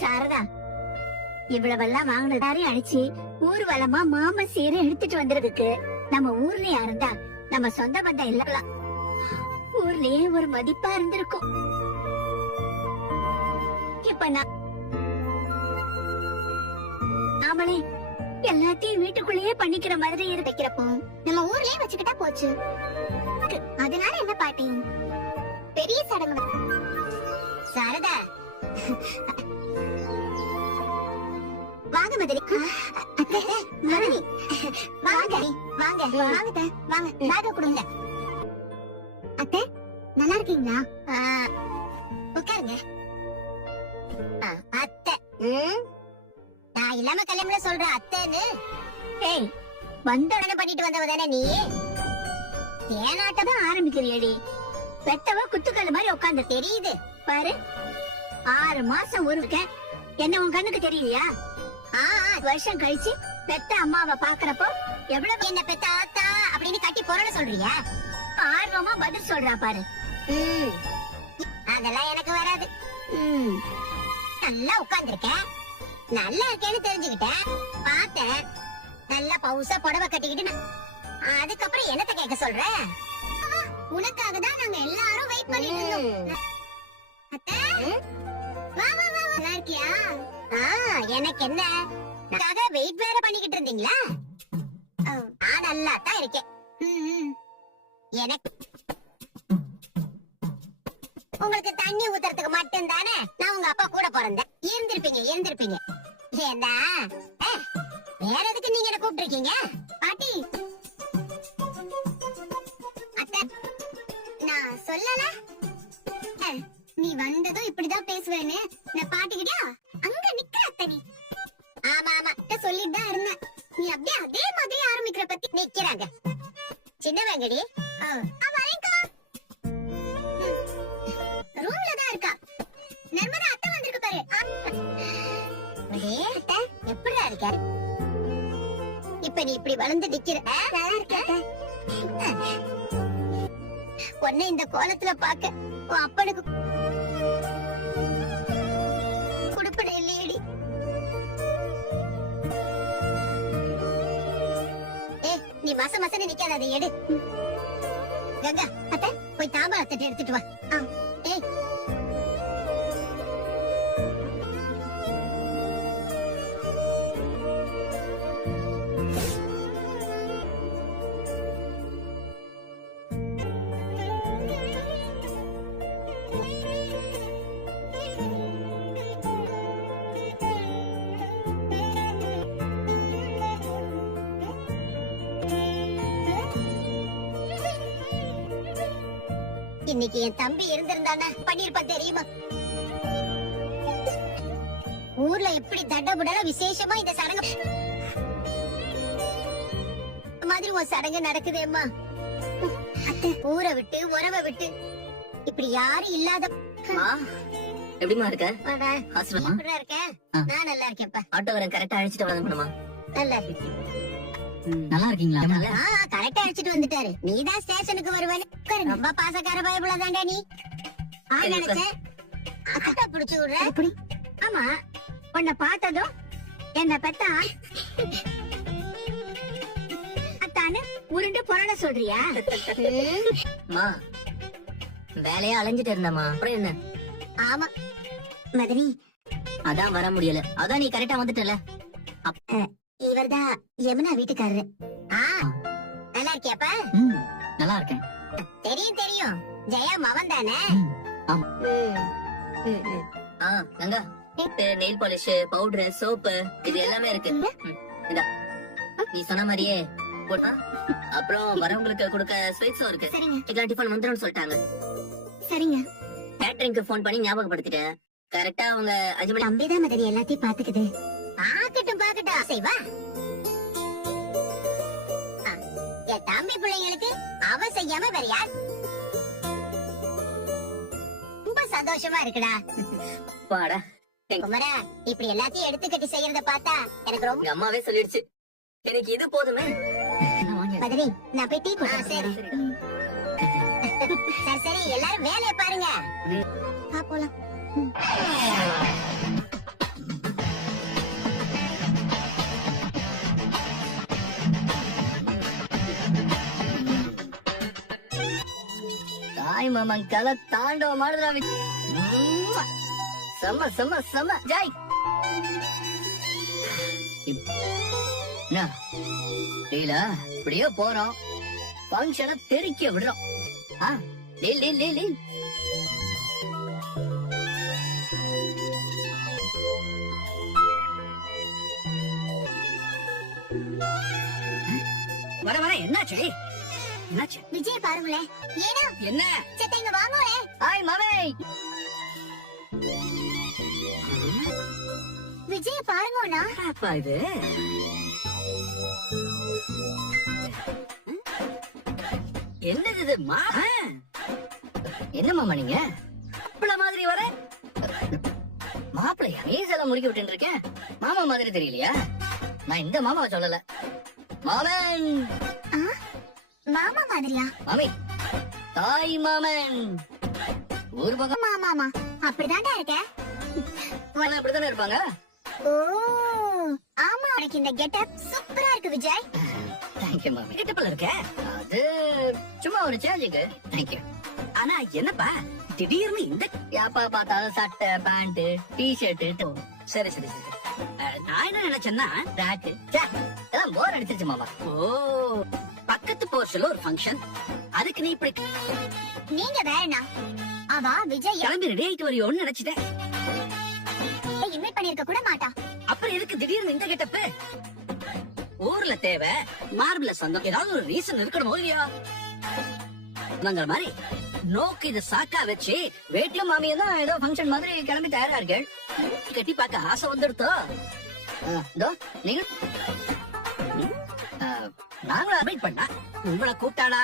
சாரதா, இவ்வளவெல்லாம் வாங்கினதாரையும் அடிச்சு ஊர்வலமா மாம சீரை எடுத்துட்டு வந்ததுக்கு நம்ம ஊர்லயா இருந்தா நம்ம சொந்த பந்தம் இல்லலாம், ஊர்லயே ஒரு மதிப்பா இருந்திருக்கும். இப்ப நாமளே எல்லாத்தையும் வீட்டுக்குள்ளேயே பண்ணிக்கிற மாதிரி வைக்கிறப்போ நம்ம ஊர்லயே வச்சுக்கிட்டா போச்சு. அதனால என்ன பாட்டி, பெரிய சடங்கு. சாரதா வாங்க மதுரை. மதுரை வாங்க வாங்க வாங்க வாங்க, பேக கொடுங்க. அத்தை நல்லா இருக்கீங்களா? உட்காருங்க. அத்தை நான் இல்லாம கல்யாணம் சொல்ற அத்தைன்னு வந்த உடனே பண்ணிட்டு வந்தவ தானே நீ? தேனாட்டதான் ஆரம்பிக்கிறியடி. பெத்தவ குத்துக்கல்லு மாதிரி உட்கார்ந்து தெரியுது பாரு. 6 மாசம் ஊருக்க என்ன உன் கண்ணுக்கு தெரியலையா? 6 வருஷம் கழிச்சு பெத்த அம்மாவை பாக்குறப்போ எவ்வளவு என்ன பெத்த ஆத்தா அப்படின்னு கட்டி பொருள சொல்றியா? ஆர்வமா பதில் சொல்றா பாரு. அதெல்லாம் எனக்கு வராது. நல்லா உட்கார்ந்துருக்கேன், நல்லா இருக்கேன்னு தெரிஞ்சுக்கிட்டேன், பார்த்தேன். நல்லா பவுசா புடவை கட்டிக்கிட்டு அதுக்கப்புறம் என்னத்த கேட்க சொல்ற? உனக்காக தான் நாங்க எல்லாரும் வெயிட் பண்ணிட்டு இருந்தோம். அத்தை வா வா வா, நல்லா இருக்கியா? எனக்கு என்ன, நாங்க வெயிட் வேற பண்ணிக்கிட்டு இருந்தீங்களா? நான் நல்லா தான் இருக்கேன். எனக்கு உங்களுக்கு தண்ணி ஊத்துறதுக்கு மட்டும் தானே நான் உங்க அப்பா கூட பிறந்தேன். இருந்திருப்பீங்க. ஏண்டா வேற எதுக்கு நீங்க என்ன கூப்பிட்டுருக்கீங்க? பாட்டி அத்தை நான் சொல்லல, நீ வந்ததும் இப்படிதான் பேசுவேன்னு நான் பாட்டிக்கிட்டா அங்க நிக்கிற அத்தை நீ. ஆமா சொல்லிட்டு தான் இருந்தேன். நீ அப்படியே அதே மாதிரி ஆரம்பிக்கிற பத்தி நிக்கிறாங்க. சின்ன வெங்கடி வரேங்கா, ரூம்ல தான் இருக்கா. நர்மதா அத்தை வந்திருக்கு பாரு. எப்படிடா இருக்க? இப்ப நீ இப்படி வளர்ந்து நிக்கிற. நல்லா இருக்க. உன்னை இந்த கோலத்துல பாக்க உன் அப்பனுக்கு குடுப்பட இல்லையடி. நீ மசன்னு நிக்காத, அதை எடு. கங்கா அத்தை போய் தாம்பாளத்தட்டு எடுத்துட்டு வா. இன்னைக்கு என் தம்பி இருந்திருந்தானே பண்ணிருப்பா தெரியுமா? ஊர்ல எப்படி தடபுடல விசேஷமா இந்த சடங்கு மாதிரி ஒரு சடங்கு நடக்குதேம்மா. ஊரை விட்டு உறவை விட்டு இப்படி யாரும் இல்லாத. எப்படிமா இருக்க? இருக்கேன், நான் நல்லா இருக்கேன்ப்பா. ஆட்டோ வர கரெக்டா அழைச்சிட்டு வரணுமா? நல்லா இருக்கு. நல்லா இருக்கீங்களா? கரெக்டா அழைச்சிட்டு வந்துட்டாரு. நீதான் ஸ்டேஷனுக்கு வருவேன்னு ரொம்ப பாசக்கார பயப்புல தாண்டா நீ. நினைச்சேன் அக்கா புடிச்சு விடுற. ஆமா, உன்னை பார்த்ததும் என்ன பெத்தா அத்தானு உருண்டு புரள சொல்றியா? வேலையா அலைஞ்சிட்டு இருந்தமா, அப்புறம் என்ன? ஆமா மதனி, அதான் வர முடியல. அதான் நீ கரெக்டா வந்துட்டல. இவர்தான் யமுனா வீட்டுக்காரரு. நல்லா இருக்கியாப்பா? நல்லா இருக்கேன். தெரியும், ஜெயா மவன் தானே? Ganga, nail polish, powder, soap இது எல்லாமே இருக்கு. நீ சொன்ன மாதிரியே போட்டா. அப்புறம் வரவங்களுக்கு கொடுக்க ஸ்வீட்ஸும் இருக்கு. இதெல்லாம் டிஃபன் வந்துடும் சொல்லிட்டாங்க. சரிங்க. கேட்டரிங்க்கு போன் பண்ணி ஞாபகப்படுத்திட்டேன். கரெக்டா அவங்க 5 மணி. தம்பிதான் மதனி எல்லாத்தையும் பாத்துக்குது. பாக்கட்டும் செய்வா. என் தம்பி பிள்ளைங்களுக்கு அவ செய்யாம வேற யார்? ரொம்ப சந்தோஷமா இருக்குடா. பாடா குமரா, இப்படி எல்லாத்தையும் எடுத்துக்கட்டி செய்யறத பார்த்தா எனக்கு ரொம்ப. அம்மாவே சொல்லிடுச்சு எனக்கு இது போதுமே. மதனி நான் போய் டீ குடிக்கிறேன். சரி சரி, எல்லாரும் வேலையை பாருங்க. போலாம். மாமா கலை தாண்டவ மாடுதா. செம்ம செம்ம செம்ம ஜாய். என்ன டீலா இப்படியே போறோம், ஃபங்க்ஷனை தெரிக்க விடுறோம். Deal deal deal deal. வர வர என்னாச்சு என்னாச்சு? விஜய் பாருங்களேன். ஏனா என்ன சத்த இங்க வாங்கோலே. ஹாய் மாமே. விஜய் பாருங்கோனா. அப்பா இது என்னது இது மா? என்ன மாமா நீங்க மாப்பிள்ள மாதிரி வர? மாப்பிள்ளையா மீசெல்லாம் முடிக்க விட்டு இருக்கேன், மாமா மாதிரி தெரியலையா? நான் இந்த மாமாவை சொல்லல, மாமன். மாமா மாதிரியா? மாமி தாய் மாமன். ஒரு பக்கம் மாமாமா அப்படிதான்டா இருக்க. அப்படித்தானே இருப்பாங்க. ஓ ஆமா, உனக்கு இந்த கெட்டப் சூப்பரா இருக்கு விஜய். தேங்க்யூ மாமி. கிட்டப்பல இருக்க? அது சும்மா ஒரு சேஞ்சுக்கு. தேங்க்யூ. ஆனா என்னப்பா திடீர்னு இந்த யாப்பா பார்த்தாலும் சட்டை பேண்ட் டிஷர்ட். சரி சரி சரி. நான் என்ன நினைச்சேன்னா ட்ராக் எல்லாம் போர் அடிச்சிருச்சு மாமா. ஓ பக்கத்து போர்ஷன்ல ஒரு ஃபங்க்ஷன், அதுக்கு நீ இப்படி நீங்க வேணா அவா விஜய் கிளம்பி ரெடி ஆயிட்டு வரியோன்னு நினைச்சிட்டேன். இன்வைட் பண்ணிருக்க கூட மாட்டா. அப்புறம் எதுக்கு திடீர்னு இந்த கெட்டப்பு? ஊர்ல தேவை மார்பிள சொந்தம், ஏதாவது ஒரு ரீசன் இருக்கணுமோ இல்லையா? நாங்க மாதிரி நோக்கு இத சாக்கா வச்சு வேட்டியும் மாமியும் தான் ஏதோ ஃபங்க்ஷன் மாதிரி கிளம்பி தயாரா இருக்கேன். கட்டி பார்க்க ஆசை வந்துடுத்தோ. நீங்க நாங்களும் அட்வைட் பண்ணா உங்களை கூப்பிட்டாளா?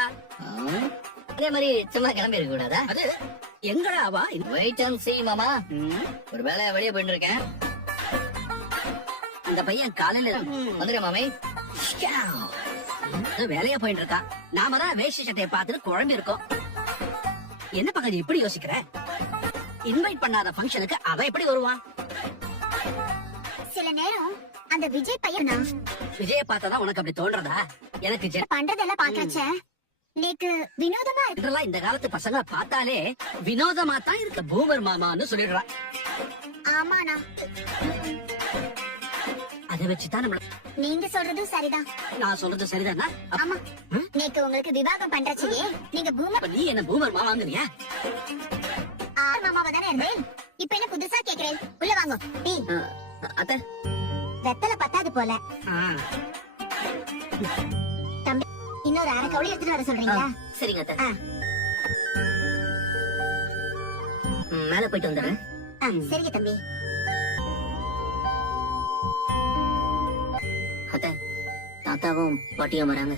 அதே மாதிரி சும்மா கிளம்பி இருக்க கூடாதா? அது எங்கடா அவா? வெயிட் அண்ட் see மாமா. ஒரு வேலை வெளியே போயிட்டு இருக்கேன். அந்த பையன் காலையில வந்துடுறேன் மாமி. வேலையா போயிட்டு இருக்கான். நாம தான் வேஷ்டி சட்டையை பார்த்துட்டு குழம்பி இருக்கோம். என்ன பக்கம் இப்படி யோசிக்கிற? இன்வைட் பண்ணாத ஃபங்க்ஷனுக்கு அவ எப்படி வருவான்? சில நேரம் அந்த விஜய் பையன் விஜய பார்த்தாதான் உனக்கு அப்படி தோன்றதா? எனக்கு பண்றதெல்லாம் பாக்கறச்ச நேக்கு வினோதமா இருக்கு. ஜெனரலா இந்த காலத்து பசங்க பார்த்தாலே வினோதமா தான் இருக்கு. பூமர் மாமான்னு சொல்லிடுறா. ஆமாண்ணா, அதை வச்சுதான் நம்மள. நீங்க சொல்றதும் சரிதான். நான் சொல்றது சரிதானா? ஆமா, நேக்கு உங்களுக்கு விவாகம் பண்றச்சே நீங்க பூமர் அப்ப நீ என்ன பூமர் மாமாங்கறியா? மாமாவ தானே இருந்தேன். இப்ப என்ன புதுசா கேக்குறேன்? உள்ள வாங்க. டீ அத்தை வெத்தல பத்தாது போல. தம்பி இன்னொரு அரை கவுளி எடுத்துட்டு வர சொல்றீங்களா? சரிங்க அத்தை. மேல போயிட்டு வந்துடுறேன். சரிங்க தம்பி. அத்தை தாத்தாவும் பாட்டியும் வராங்க.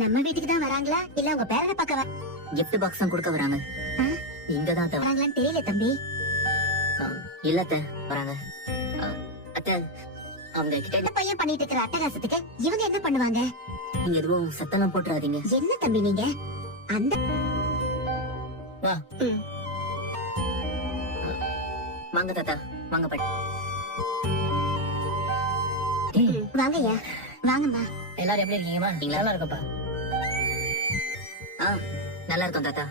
நம்ம வீட்டுக்கு தான் வராங்களா இல்ல உங்க பேரனை பார்க்க கிஃப்ட் பாக்ஸ் தான் கொடுக்க வராங்க. இங்கதான் அத்தை வராங்களான்னு தெரியல தம்பி. இல்ல அத்தை வராங்க. அத்தை அவங்க கிட்ட என்ன பையன் பண்ணிட்டு இருக்கிற அட்டகாசத்துக்கு இவங்க என்ன பண்ணுவாங்க? நீங்க எதுவும் சத்தம் போட்டுறாதீங்க. என்ன தம்பி நீங்க அந்த வா. வாங்க தாத்தா வாங்க பாட்டி. வாங்கய்யா வாங்கம்மா. எல்லாரும் எப்படி இருக்கீங்கம்மா? நீங்க நல்லா இருக்கப்பா. நல்லா இருக்கும் தாத்தா.